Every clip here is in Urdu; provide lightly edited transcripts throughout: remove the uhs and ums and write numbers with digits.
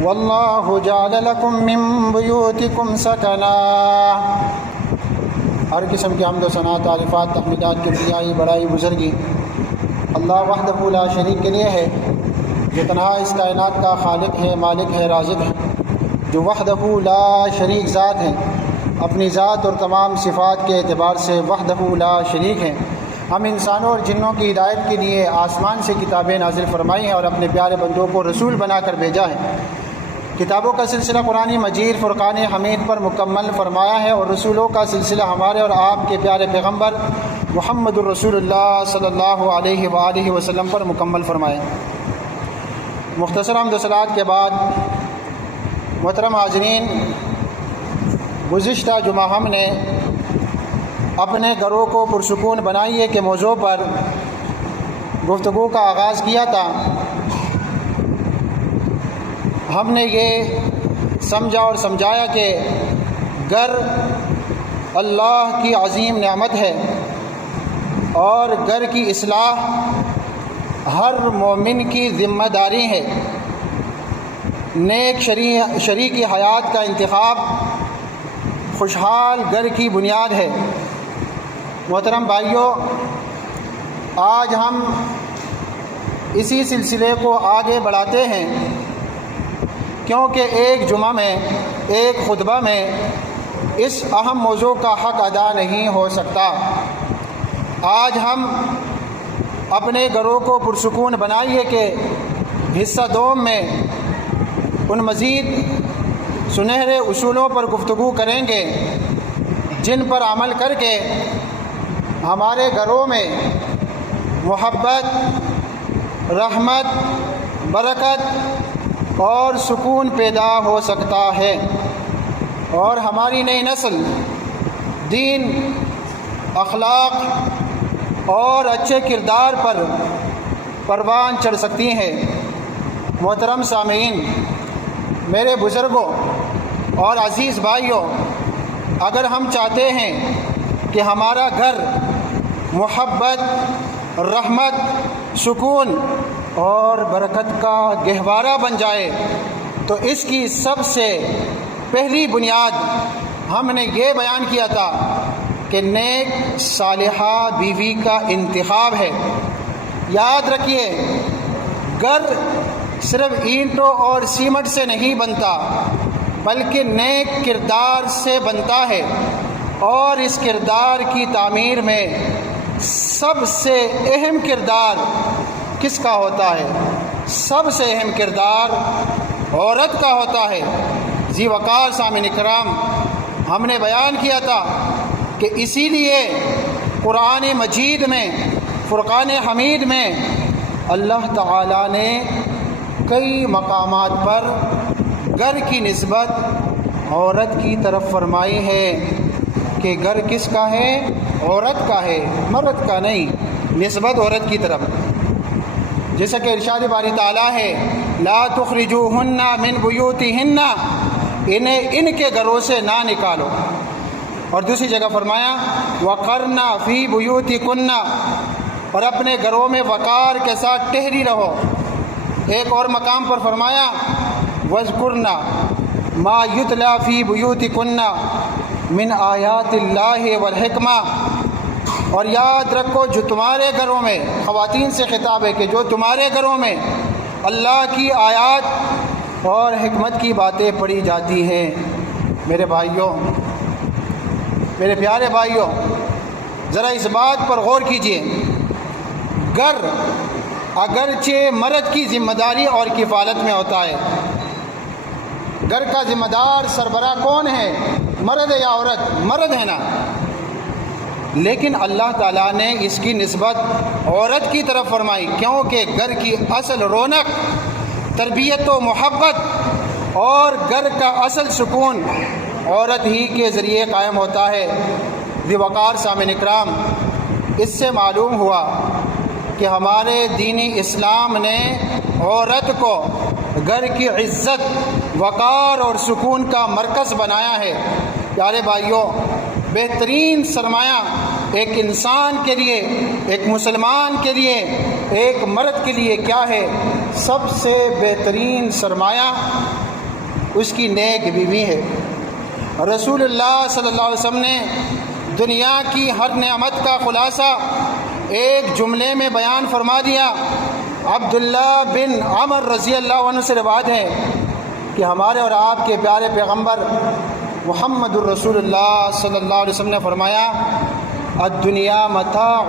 واللہ جعل لکم من بیوتکم سکنا۔ ہر قسم کی حمد و ثنا، تعریفات، تحمیدات، کبریائی، بڑائی، بزرگی اللہ وحدہ لا شریک کے لیے ہے، جو تنہا اس کائنات کا خالق ہے، مالک ہے، رازق ہے، جو وحدہ لا شریک ذات ہے، اپنی ذات اور تمام صفات کے اعتبار سے وحدہ لا شریک ہے۔ ہم انسانوں اور جنوں کی ہدایت کے لیے آسمان سے کتابیں نازل فرمائی ہیں اور اپنے پیارے بندوں کو رسول بنا کر بھیجا ہے۔ کتابوں کا سلسلہ قرآن مجید فرقان حمید پر مکمل فرمایا ہے، اور رسولوں کا سلسلہ ہمارے اور آپ کے پیارے پیغمبر محمد الرسول اللہ صلی اللہ علیہ وآلہ وسلم پر مکمل فرمایا۔ مختصر حمد و صلوات کے بعد محترم حاضرین، گزشتہ جمعہ ہم نے اپنے گھروں کو پرسکون بنائیے کے موضوع پر گفتگو کا آغاز کیا تھا۔ ہم نے یہ سمجھا اور سمجھایا کہ گھر اللہ کی عظیم نعمت ہے، اور گھر کی اصلاح ہر مومن کی ذمہ داری ہے۔ نیک شریک حیات کا انتخاب خوشحال گھر کی بنیاد ہے۔ محترم بھائیوں، آج ہم اسی سلسلے کو آگے بڑھاتے ہیں، کیونکہ ایک جمعہ میں، ایک خطبہ میں اس اہم موضوع کا حق ادا نہیں ہو سکتا۔ آج ہم اپنے گھروں کو پرسکون بنائیے کہ حصہ دوم میں ان مزید سنہرے اصولوں پر گفتگو کریں گے جن پر عمل کر کے ہمارے گھروں میں محبت، رحمت، برکت اور سکون پیدا ہو سکتا ہے، اور ہماری نئی نسل دین، اخلاق اور اچھے کردار پر پروان چڑھ سکتی ہیں۔ محترم سامعین، میرے بزرگوں اور عزیز بھائیوں، اگر ہم چاہتے ہیں کہ ہمارا گھر محبت، رحمت، سکون اور برکت کا گہوارہ بن جائے تو اس کی سب سے پہلی بنیاد ہم نے یہ بیان کیا تھا کہ نیک صالحہ بیوی کا انتخاب ہے۔ یاد رکھیے، گھر صرف اینٹوں اور سیمنٹ سے نہیں بنتا، بلکہ نیک کردار سے بنتا ہے، اور اس کردار کی تعمیر میں سب سے اہم کردار کس کا ہوتا ہے؟ سب سے اہم کردار عورت کا ہوتا ہے۔ ذی وقار سامعین کرام، ہم نے بیان کیا تھا کہ اسی لیے قرآن مجید میں، فرقان حمید میں اللہ تعالیٰ نے کئی مقامات پر گھر کی نسبت عورت کی طرف فرمائی ہے کہ گھر کس کا ہے؟ عورت کا ہے، مرد کا نہیں، نسبت عورت کی طرف۔ جیسا کہ ارشاد باری تعالیٰ ہے، لا تخرجوہن من بیوتہن، انہیں ان کے گھروں سے نہ نکالو۔ اور دوسری جگہ فرمایا وقرن فی بیوتکن، اور اپنے گھروں میں وقار کے ساتھ ٹہری رہو۔ ایک اور مقام پر فرمایا وَاذْكُرْنَ مَا يُتْلَى فِي بُيُوتِكُنَّ مِنْ آیَاتِ اللَّهِ وَالْحِکْمَةِ، اور یاد رکھو جو تمہارے گھروں میں، خواتین سے خطاب ہے کہ جو تمہارے گھروں میں اللہ کی آیات اور حکمت کی باتیں پڑھی جاتی ہیں۔ میرے بھائیوں، میرے پیارے بھائیوں، ذرا اس بات پر غور کیجیے، گھر اگرچہ مرد کی ذمہ داری اور کفالت میں ہوتا ہے، گھر کا ذمہ دار سربراہ کون ہے؟ مرد یا عورت؟ مرد ہے نا، لیکن اللہ تعالیٰ نے اس کی نسبت عورت کی طرف فرمائی، کیونکہ گھر کی اصل رونق، تربیت و محبت اور گھر کا اصل سکون عورت ہی کے ذریعے قائم ہوتا ہے۔ ذی وقار سامعین اکرام، اس سے معلوم ہوا کہ ہمارے دینی اسلام نے عورت کو گھر کی عزت، وقار اور سکون کا مرکز بنایا ہے۔ پیارے بھائیوں، بہترین سرمایہ ایک انسان کے لیے، ایک مسلمان کے لیے، ایک مرد کے لیے کیا ہے؟ سب سے بہترین سرمایہ اس کی نیک بیوی ہے۔ رسول اللہ صلی اللہ علیہ وسلم نے دنیا کی ہر نعمت کا خلاصہ ایک جملے میں بیان فرما دیا۔ عبداللہ بن عمر رضی اللہ عنہ سے روایت ہے کہ ہمارے اور آپ کے پیارے پیغمبر محمد الرسول اللہ صلی اللہ علیہ وسلم نے فرمایا، الدنیا متاع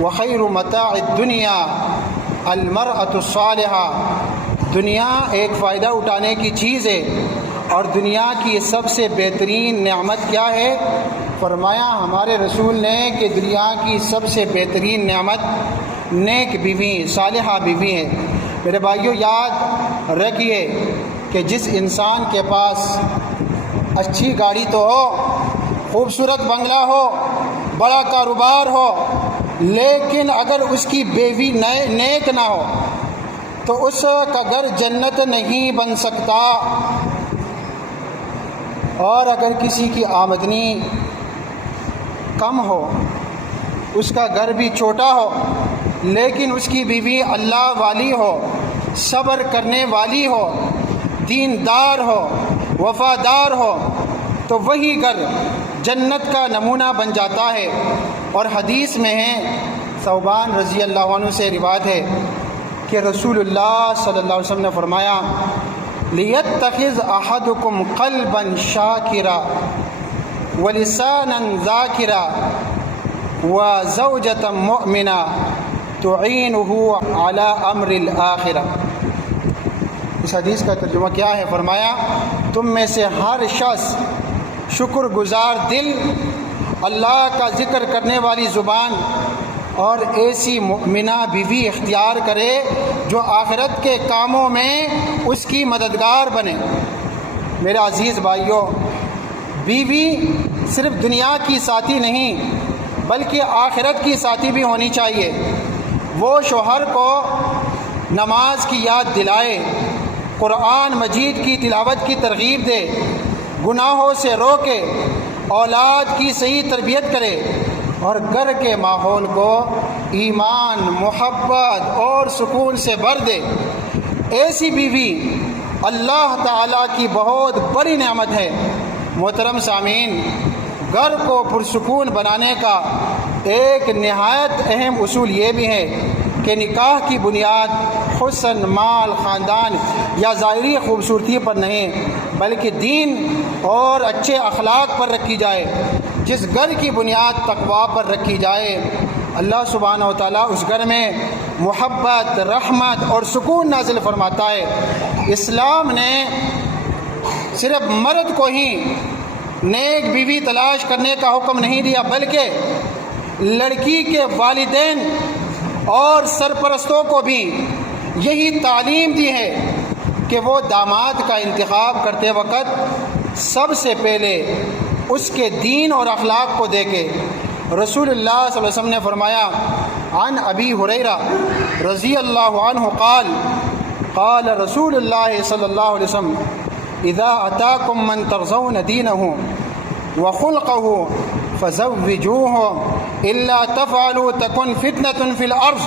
وخیر متاع الدنیا المرأة الصالحہ۔ دنیا ایک فائدہ اٹھانے کی چیز ہے، اور دنیا کی سب سے بہترین نعمت کیا ہے؟ فرمایا ہمارے رسول نے کہ دنیا کی سب سے بہترین نعمت نیک بیوی، صالحہ بیوی ہے۔ میرے بھائیوں، یاد رکھیے کہ جس انسان کے پاس اچھی گاڑی تو ہو، خوبصورت بنگلہ ہو، بڑا کاروبار ہو، لیکن اگر اس کی بیوی نیک نہ ہو تو اس کا گھر جنت نہیں بن سکتا۔ اور اگر کسی کی آمدنی کم ہو، اس کا گھر بھی چھوٹا ہو، لیکن اس کی بیوی اللہ والی ہو، صبر کرنے والی ہو، دیندار ہو، وفادار ہو، تو وہی گھر جنت کا نمونہ بن جاتا ہے۔ اور حدیث میں ہے، ثوبان رضی اللہ عنہ سے روایت ہے کہ رسول اللہ صلی اللہ علیہ وسلم نے فرمایا، لِيَتَّخِذْ أَحَدُكُمْ قَلْبًا شَاكِرًا وَلِسَانًا ذَاكِرًا وَزَوْجَةً مُؤْمِنًا تُعِينُهُ عَلَى أَمْرِ الْآخِرَةِ۔ اس حدیث کا ترجمہ کیا ہے؟ فرمایا، تم میں سے ہر شخص شکر گزار دل، اللہ کا ذکر کرنے والی زبان اور ایسی مؤمنہ بیوی اختیار کرے جو آخرت کے کاموں میں اس کی مددگار بنے۔ میرے عزیز بھائیوں، بیوی صرف دنیا کی ساتھی نہیں بلکہ آخرت کی ساتھی بھی ہونی چاہیے۔ وہ شوہر کو نماز کی یاد دلائے، قرآن مجید کی تلاوت کی ترغیب دے، گناہوں سے روکے، اولاد کی صحیح تربیت کرے، اور گھر کے ماحول کو ایمان، محبت اور سکون سے بھر دے۔ ایسی بیوی اللہ تعالیٰ کی بہت بڑی نعمت ہے۔ محترم سامعین، گھر کو پرسکون بنانے کا ایک نہایت اہم اصول یہ بھی ہے کہ نکاح کی بنیاد حسن، مال، خاندان یا ظاہری خوبصورتی پر نہیں بلکہ دین اور اچھے اخلاق پر رکھی جائے۔ جس گھر کی بنیاد تقویٰ پر رکھی جائے، اللہ سبحانہ و تعالیٰ اس گھر میں محبت، رحمت اور سکون نازل فرماتا ہے۔ اسلام نے صرف مرد کو ہی نیک بیوی تلاش کرنے کا حکم نہیں دیا بلکہ لڑکی کے والدین اور سرپرستوں کو بھی یہی تعلیم دی ہے کہ وہ داماد کا انتخاب کرتے وقت سب سے پہلے اس کے دین اور اخلاق کو دیکھے۔ رسول اللہ صلی اللہ علیہ وسلم نے فرمایا، عن ابی ہریرہ رضی اللہ عنہ قال قال رسول اللہ صلی اللہ علیہ وسلم، اذا اتاکم من ترضون دینہ وخلقہ فزوجوه الا تفعلوا تکن فتنة فی الارض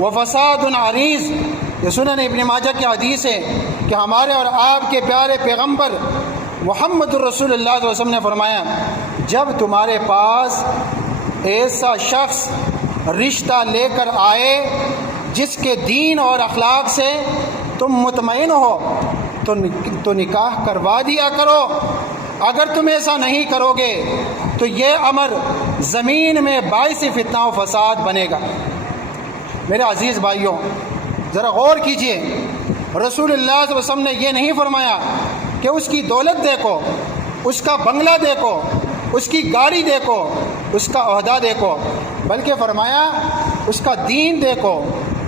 وفساد عریض۔ یہ سنن ابن ماجہ کی حدیث ہے کہ ہمارے اور آپ کے پیارے پیغمبر محمد الرسول اللہ صلی اللہ علیہ وسلم نے فرمایا، جب تمہارے پاس ایسا شخص رشتہ لے کر آئے جس کے دین اور اخلاق سے تم مطمئن ہو تو نکاح کروا دیا کرو۔ اگر تم ایسا نہیں کرو گے تو یہ امر زمین میں باعث فتنہ و فساد بنے گا۔ میرے عزیز بھائیوں، ذرا غور کیجئے، رسول اللہ صلی اللہ علیہ وسلم نے یہ نہیں فرمایا کہ اس کی دولت دیکھو، اس کا بنگلہ دیکھو، اس کی گاڑی دیکھو، اس کا عہدہ دیکھو، بلکہ فرمایا اس کا دین دیکھو،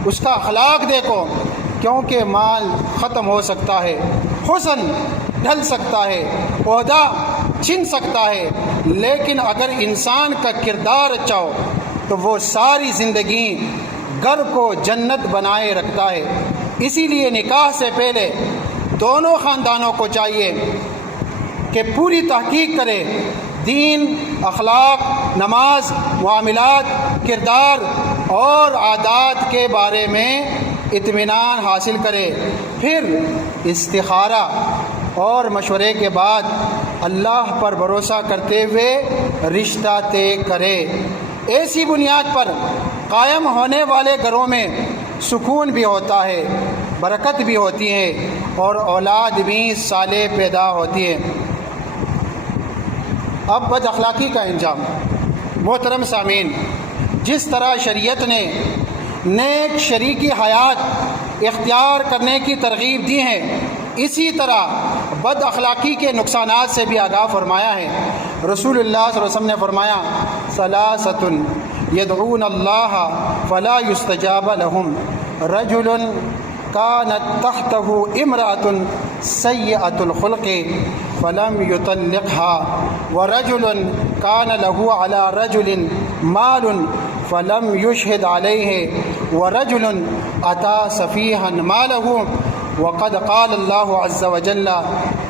اس کا اخلاق دیکھو، کیونکہ مال ختم ہو سکتا ہے، حسن ڈھل سکتا ہے، عہدہ چھن سکتا ہے، لیکن اگر انسان کا کردار اچھا ہو تو وہ ساری زندگی گھر کو جنت بنائے رکھتا ہے۔ اسی لیے نکاح سے پہلے دونوں خاندانوں کو چاہیے کہ پوری تحقیق کرے، دین، اخلاق، نماز، معاملات، کردار اور عادات کے بارے میں اطمینان حاصل کرے، پھر استخارہ اور مشورے کے بعد اللہ پر بھروسہ کرتے ہوئے رشتہ طے کرے۔ ایسی بنیاد پر قائم ہونے والے گھروں میں سکون بھی ہوتا ہے، برکت بھی ہوتی ہے اور اولاد بھی صالح پیدا ہوتی ہے۔ اب بد اخلاقی کا انجام۔ محترم سامعین، جس طرح شریعت نے نیک شریکی حیات اختیار کرنے کی ترغیب دی ہے، اسی طرح بد اخلاقی کے نقصانات سے بھی آگاہ فرمایا ہے۔ رسول اللہ صلی اللہ علیہ وسلم نے فرمایا، ثلاثۃ یدعون اللہ فلا یستجاب لهم، رجل كانت تحته امرأة سيئة الخلق فلم يطلقها، ورجل كان له على رجل مال فلم يشهد عليه، ورجل أتى سفيها ماله، وقد قال الله عز وجل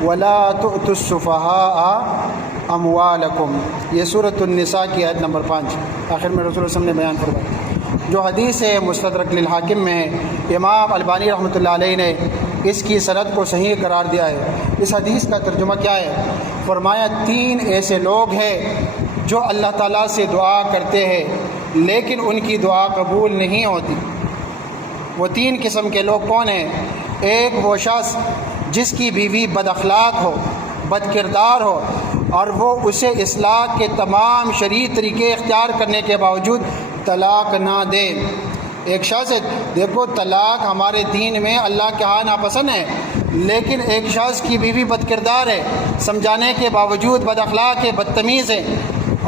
ولا تؤتوا السفهاء اموالکم۔ یہ سورۃ النساء کی آیت نمبر 5 آخر میں رسول اللہ صلی اللہ علیہ وسلم نے بیان فرمایا، جو حدیث مستدرک للحاکم میں ہے۔ امام البانی رحمۃ اللہ علیہ نے اس کی سند کو صحیح قرار دیا ہے۔ اس حدیث کا ترجمہ کیا ہے؟ فرمایا 3 ایسے لوگ ہیں جو اللہ تعالیٰ سے دعا کرتے ہیں لیکن ان کی دعا قبول نہیں ہوتی۔ وہ 3 قسم کے لوگ کون ہیں؟ ایک وہ شخص جس کی بیوی بد اخلاق ہو، بد کردار ہو اور وہ اسے اصلاح کے تمام شرعی طریقے اختیار کرنے کے باوجود طلاق نہ دے۔ ایک شخص، دیکھو طلاق ہمارے دین میں اللہ کے ہاں ناپسند ہے، لیکن ایک شخص کی بیوی بد کردار ہے، سمجھانے کے باوجود بد اخلاق ہے، بدتمیز ہے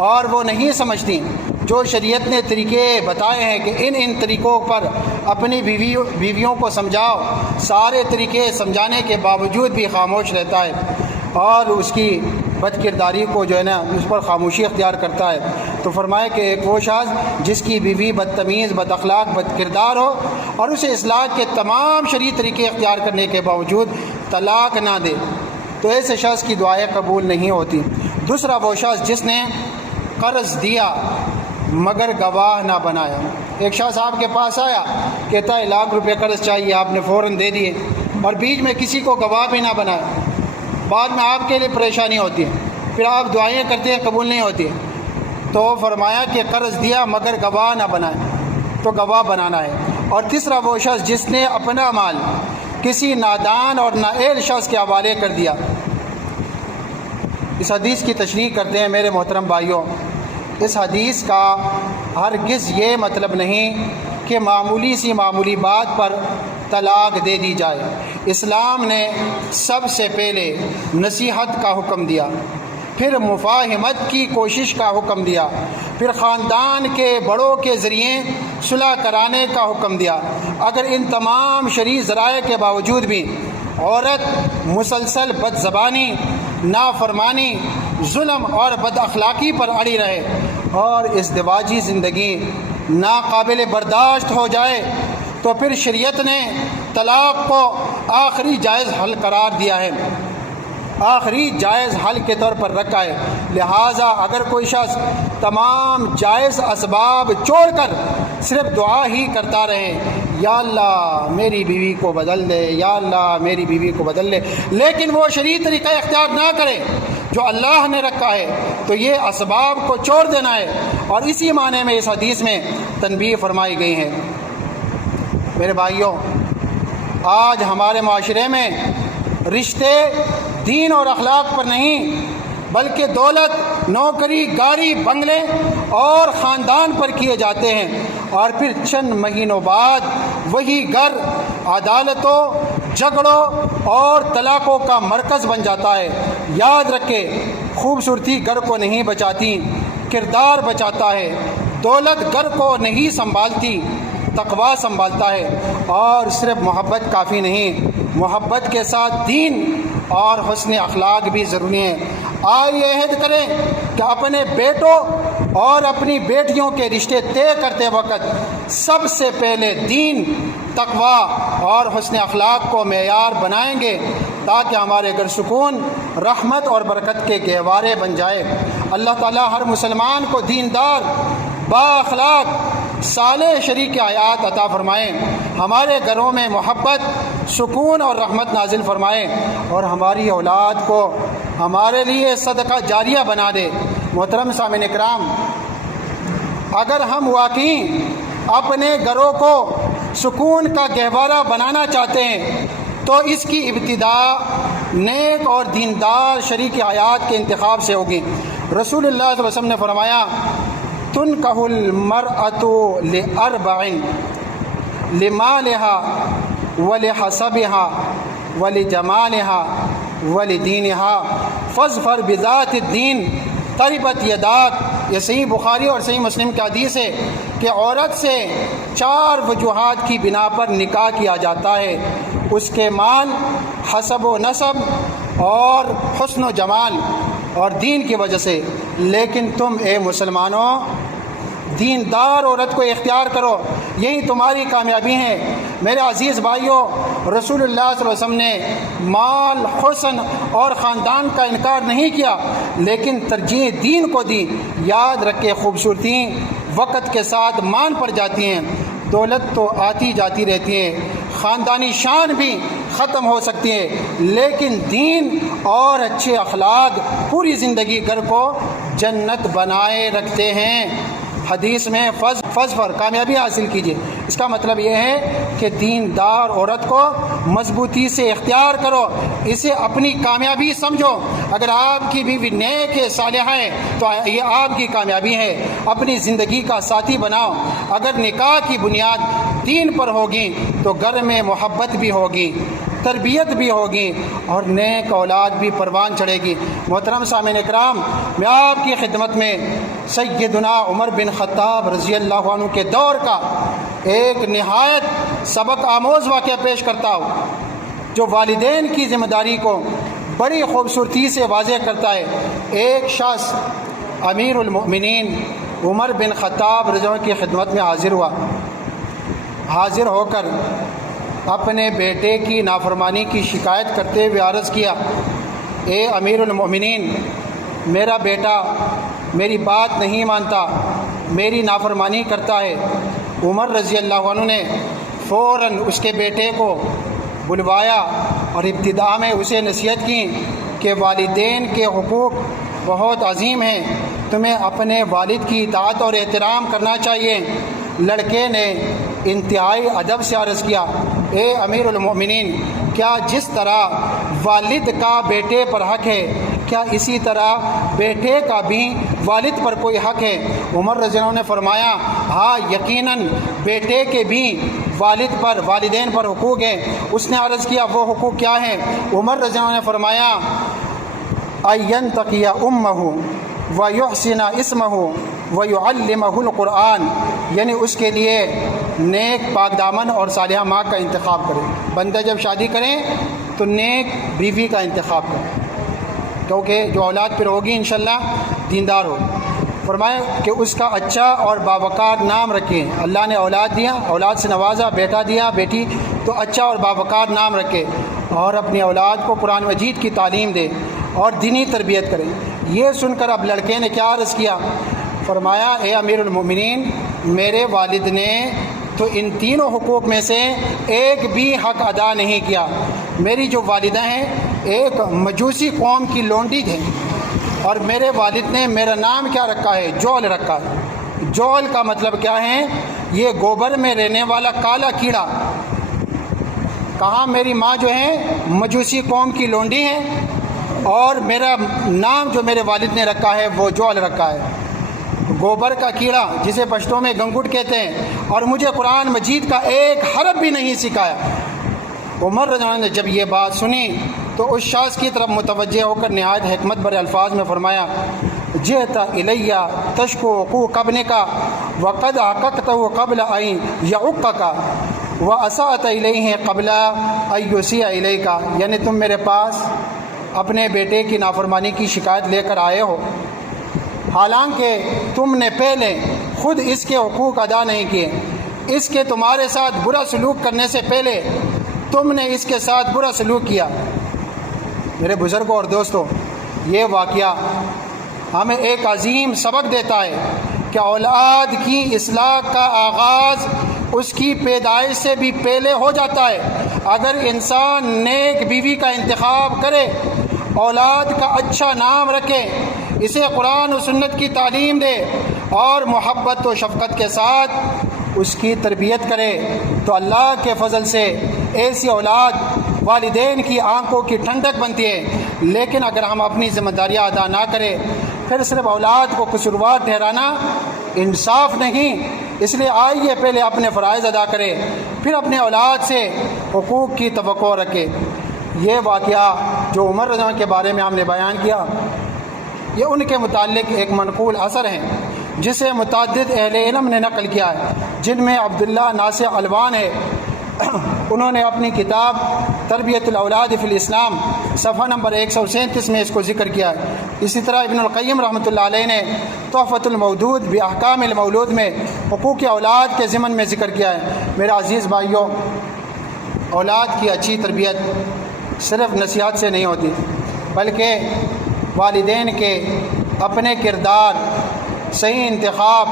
اور وہ نہیں سمجھتی۔ جو شریعت نے طریقے بتائے ہیں کہ ان طریقوں پر اپنی بیویوں کو سمجھاؤ، سارے طریقے سمجھانے کے باوجود بھی خاموش رہتا ہے اور اس کی بد کرداری کو جو ہے نا اس پر خاموشی اختیار کرتا ہے، تو فرمائے کہ ایک وہ شخص جس کی بیوی بدتمیز، بد اخلاق، بد کردار ہو اور اسے اصلاح کے تمام شرعی طریقے اختیار کرنے کے باوجود طلاق نہ دے، تو ایسے شخص کی دعائیں قبول نہیں ہوتی۔ دوسرا وہ شخص جس نے قرض دیا مگر گواہ نہ بنایا۔ ایک شخص آپ کے پاس آیا، کہتا ہے 1,00,000 روپے قرض چاہیے، آپ نے فوراً دے دیے اور بیچ میں کسی کو گواہ بھی نہ بنایا، بعد میں آپ کے لیے پریشانی ہوتی ہے، پھر آپ دعائیں کرتے ہیں قبول نہیں ہوتی ہے، تو فرمایا کہ قرض دیا مگر گواہ نہ بنائے، تو گواہ بنانا ہے۔ اور تیسرا وہ شخص جس نے اپنا مال کسی نادان اور نااہل شخص کے حوالے کر دیا۔ اس حدیث کی تشریح کرتے ہیں میرے محترم بھائیوں، اس حدیث کا ہرگز یہ مطلب نہیں کہ معمولی بات پر طلاق دے دی جائے۔ اسلام نے سب سے پہلے نصیحت کا حکم دیا، پھر مفاہمت کی کوشش کا حکم دیا، پھر خاندان کے بڑوں کے ذریعے صلح کرانے کا حکم دیا۔ اگر ان تمام شرعی ذرائع کے باوجود بھی عورت مسلسل بد زبانی، نافرمانی، ظلم اور بد اخلاقی پر اڑی رہے اور ازدواجی زندگی ناقابل برداشت ہو جائے، تو پھر شریعت نے طلاق کو آخری جائز حل قرار دیا ہے، آخری جائز حل کے طور پر رکھا ہے۔ لہٰذا اگر کوئی شخص تمام جائز اسباب چھوڑ کر صرف دعا ہی کرتا رہے، یا اللہ میری بیوی کو بدل دے، یا اللہ میری بیوی کو بدل دے، لیکن وہ شرعی طریقہ اختیار نہ کرے جو اللہ نے رکھا ہے، تو یہ اسباب کو چھوڑ دینا ہے، اور اسی معنی میں اس حدیث میں تنبیہ فرمائی گئی ہے۔ میرے بھائیوں، آج ہمارے معاشرے میں رشتے دین اور اخلاق پر نہیں بلکہ دولت، نوکری، گاڑی، بنگلے اور خاندان پر کیے جاتے ہیں، اور پھر چند مہینوں بعد وہی گھر عدالتوں، جھگڑوں اور طلاقوں کا مرکز بن جاتا ہے۔ یاد رکھے، خوبصورتی گھر کو نہیں بچاتی، کردار بچاتا ہے۔ دولت گھر کو نہیں سنبھالتی، تقویٰ سنبھالتا ہے۔ اور صرف محبت کافی نہیں، محبت کے ساتھ دین اور حسن اخلاق بھی ضروری ہیں۔ آئیے عہد کریں کہ اپنے بیٹوں اور اپنی بیٹیوں کے رشتے طے کرتے وقت سب سے پہلے دین، تقویٰ اور حسن اخلاق کو معیار بنائیں گے، تاکہ ہمارے گھر سکون، رحمت اور برکت کے گہوارے بن جائے۔ اللہ تعالیٰ ہر مسلمان کو دیندار، با اخلاق، صالح شریک حیات عطا فرمائیں، ہمارے گھروں میں محبت، سکون اور رحمت نازل فرمائیں، اور ہماری اولاد کو ہمارے لیے صدقہ جاریہ بنا دے۔ محترم سامعین کرام، اگر ہم واقعی اپنے گھروں کو سکون کا گہوارہ بنانا چاہتے ہیں تو اس کی ابتدا نیک اور دیندار شریک حیات کے انتخاب سے ہوگی۔ رسول اللہ صلی اللہ علیہ وسلم نے فرمایا، تنکح المرأۃ لأربع، لمالها ولحسبها ولجمالها ولدینها فاظفر بذات الدین تربت یداک۔ یہ صحیح بخاری اور صحیح مسلم کی حدیث ہے کہ عورت سے 4 وجوہات کی بنا پر نکاح کیا جاتا ہے، اس کے مال، حسب و نسب اور حسن و جمال اور دین کی وجہ سے۔ لیکن تم اے مسلمانوں دیندار عورت کو اختیار کرو، یہی تمہاری کامیابی ہے۔ میرے عزیز بھائیوں، رسول اللہ صلی اللہ علیہ وسلم نے مال، حسن اور خاندان کا انکار نہیں کیا، لیکن ترجیح دین کو دی۔ یاد رکھے، خوبصورتی وقت کے ساتھ مان پڑ جاتی ہیں، دولت تو آتی جاتی رہتی ہے، خاندانی شان بھی ختم ہو سکتی ہے، لیکن دین اور اچھے اخلاق پوری زندگی گھر کو جنت بنائے رکھتے ہیں۔ حدیث میں فض پر کامیابی حاصل کیجیے، اس کا مطلب یہ ہے کہ دیندار عورت کو مضبوطی سے اختیار کرو، اسے اپنی کامیابی سمجھو۔ اگر آپ کی بیوی نیک ہے، صالحہ ہے، تو یہ آپ کی کامیابی ہے۔ اپنی زندگی کا ساتھی بناؤ۔ اگر نکاح کی بنیاد دین پر ہوگی تو گھر میں محبت بھی ہوگی، تربیت بھی ہوگی اور نیک اولاد بھی پروان چڑھے گی۔ محترم سامعین اکرام، میں آپ کی خدمت میں سیدنا عمر بن خطاب رضی اللہ عنہ کے دور کا ایک نہایت سبق آموز واقعہ پیش کرتا ہوں، جو والدین کی ذمہ داری کو بڑی خوبصورتی سے واضح کرتا ہے۔ ایک شخص امیر المؤمنین عمر بن خطاب رضی اللہ عنہ کی خدمت میں حاضر ہو کر اپنے بیٹے کی نافرمانی کی شکایت کرتے ہوئے عرض کیا، اے امیر المؤمنین، میرا بیٹا میری بات نہیں مانتا، میری نافرمانی کرتا ہے۔ عمر رضی اللہ عنہ نے فوراً اس کے بیٹے کو بلوایا اور ابتدا میں اسے نصیحت کی کہ والدین کے حقوق بہت عظیم ہیں، تمہیں اپنے والد کی اطاعت اور احترام کرنا چاہیے۔ لڑکے نے انتہائی ادب سے عرض کیا، اے امیر المؤمنین، کیا جس طرح والد کا بیٹے پر حق ہے، کیا اسی طرح بیٹے کا بھی والد پر کوئی حق ہے؟ عمر رضی اللہ عنہ نے فرمایا، ہاں یقیناً بیٹے کے بھی والدین پر حقوق ہیں۔ اس نے عرض کیا، وہ حقوق کیا ہیں؟ عمر رضی اللہ عنہ نے فرمایا، این تقیہ امہ ویحسن اسمہ ویعلمہ القرآن، یعنی اس کے لیے نیک پاک دامن اور صالحہ ماں کا انتخاب کریں۔ بندہ جب شادی کریں تو نیک بیوی کا انتخاب کریں، کیونکہ جو اولاد پھر ہوگی انشاءاللہ دیندار ہو۔ فرمایا کہ اس کا اچھا اور باوقار نام رکھیں۔ اللہ نے اولاد دیا، اولاد سے نوازا، بیٹا دیا، بیٹی، تو اچھا اور باوقار نام رکھے اور اپنی اولاد کو قرآن مجید کی تعلیم دے اور دینی تربیت کریں۔ یہ سن کر اب لڑکے نے کیا عرض کیا؟ فرمایا، اے امیر المؤمنین، میرے والد نے تو ان تینوں حقوق میں سے ایک بھی حق ادا نہیں کیا۔ میری جو والدہ ہیں ایک مجوسی قوم کی لونڈی تھیں، اور میرے والد نے میرا نام کیا رکھا ہے؟ جول رکھا ہے۔ جول کا مطلب کیا ہے؟ یہ گوبر میں رہنے والا کالا کیڑا۔ کہا میری ماں جو ہے مجوسی قوم کی لونڈی ہے، اور میرا نام جو میرے والد نے رکھا ہے وہ جول رکھا ہے، گوبر کا کیڑا، جسے پشتوں میں گنگٹ کہتے ہیں، اور مجھے قرآن مجید کا ایک حرف بھی نہیں سکھایا۔ عمر رضی اللہ عنہ نے جب یہ بات سنی تو اس شخص کی طرف متوجہ ہو کر نہایت حکمت بھرے الفاظ میں فرمایا، جئت الیہ تشکو حقوق ابنک وقد حققتہ قبل ان یعقک واسأت الیہ قبل ان یسیء الیک، یعنی تم میرے پاس اپنے بیٹے کی نافرمانی کی شکایت لے کر آئے ہو، حالانکہ تم نے پہلے خود اس کے حقوق ادا نہیں کیے۔ اس کے تمہارے ساتھ برا سلوک کرنے سے پہلے تم نے اس کے ساتھ برا سلوک کیا۔ میرے بزرگوں اور دوستوں، یہ واقعہ ہمیں ایک عظیم سبق دیتا ہے کہ اولاد کی اصلاح کا آغاز اس کی پیدائش سے بھی پہلے ہو جاتا ہے۔ اگر انسان نیک بیوی کا انتخاب کرے، اولاد کا اچھا نام رکھے، اسے قرآن و سنت کی تعلیم دے اور محبت و شفقت کے ساتھ اس کی تربیت کرے، تو اللہ کے فضل سے ایسی اولاد والدین کی آنکھوں کی ٹھنڈک بنتی ہے۔ لیکن اگر ہم اپنی ذمہ داریاں ادا نہ کریں، پھر صرف اولاد کو قصوروار ٹھہرانا انصاف نہیں۔ اس لیے آئیے پہلے اپنے فرائض ادا کرے، پھر اپنے اولاد سے حقوق کی توقع رکھے۔ یہ واقعہ جو عمر رضی کے بارے میں ہم نے بیان کیا، یہ ان کے متعلق ایک منقول اثر ہے جسے متعدد اہل علم نے نقل کیا ہے، جن میں عبداللہ ناصر الوان ہے۔ انہوں نے اپنی کتاب تربیت الاولاد فی الاسلام صفحہ نمبر 137 میں اس کو ذکر کیا ہے۔ اسی طرح ابن القیم رحمۃ اللہ علیہ نے تحفۃ المودود باحکام المولود میں حقوق اولاد کے ضمن میں ذکر کیا ہے۔ میرے عزیز بھائیوں، اولاد کی اچھی تربیت صرف نصیحت سے نہیں ہوتی، بلکہ والدین کے اپنے کردار، صحیح انتخاب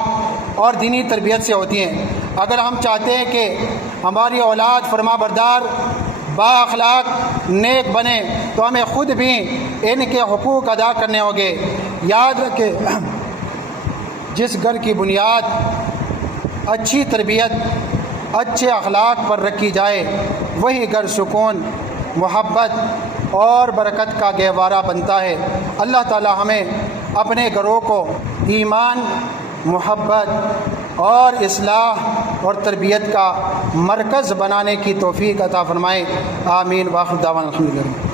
اور دینی تربیت سے ہوتی ہیں۔ اگر ہم چاہتے ہیں کہ ہماری اولاد فرما بردار، با اخلاق، نیک بنے، تو ہمیں خود بھی ان کے حقوق ادا کرنے ہوں گے۔ یاد رکھیں، جس گھر کی بنیاد اچھی تربیت، اچھے اخلاق پر رکھی جائے، وہی گھر سکون، محبت اور برکت کا گہوارہ بنتا ہے۔ اللہ تعالی ہمیں اپنے گھروں کو ایمان، محبت اور اصلاح اور تربیت کا مرکز بنانے کی توفیق عطا فرمائے۔ آمین۔ واخر دعوانا الحمدللہ۔